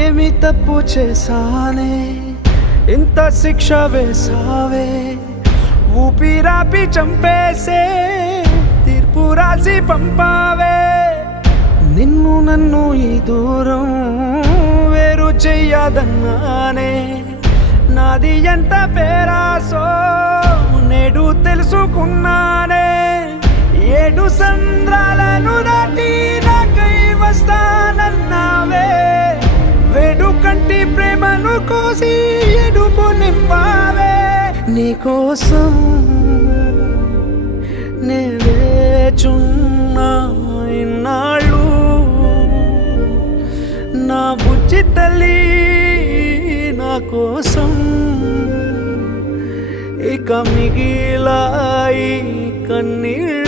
ఏమి తప్పు చేశానే ఇంత శిక్ష వేసావే ఊపిరాపి చంపేసే తీర్పు రాసి పంపావే నిన్ను నన్ను ఈ దూరం వేరు చెయ్యదన్నానే నాది ఎంత పేరాసో నేడు తెలుసుకున్నానే 7 సంద్రాలను దాటి నాకై వస్తానన్నావే వేడు కంటి ప్రేమను కోసి ఎడుపు నింపావే నీకోసం నే వేచున్నా ఇన్నాళ్ళు నా బుజ్జి తల్లి నా కోసం ఇక మిగిలాయి కన్నీళ్ళు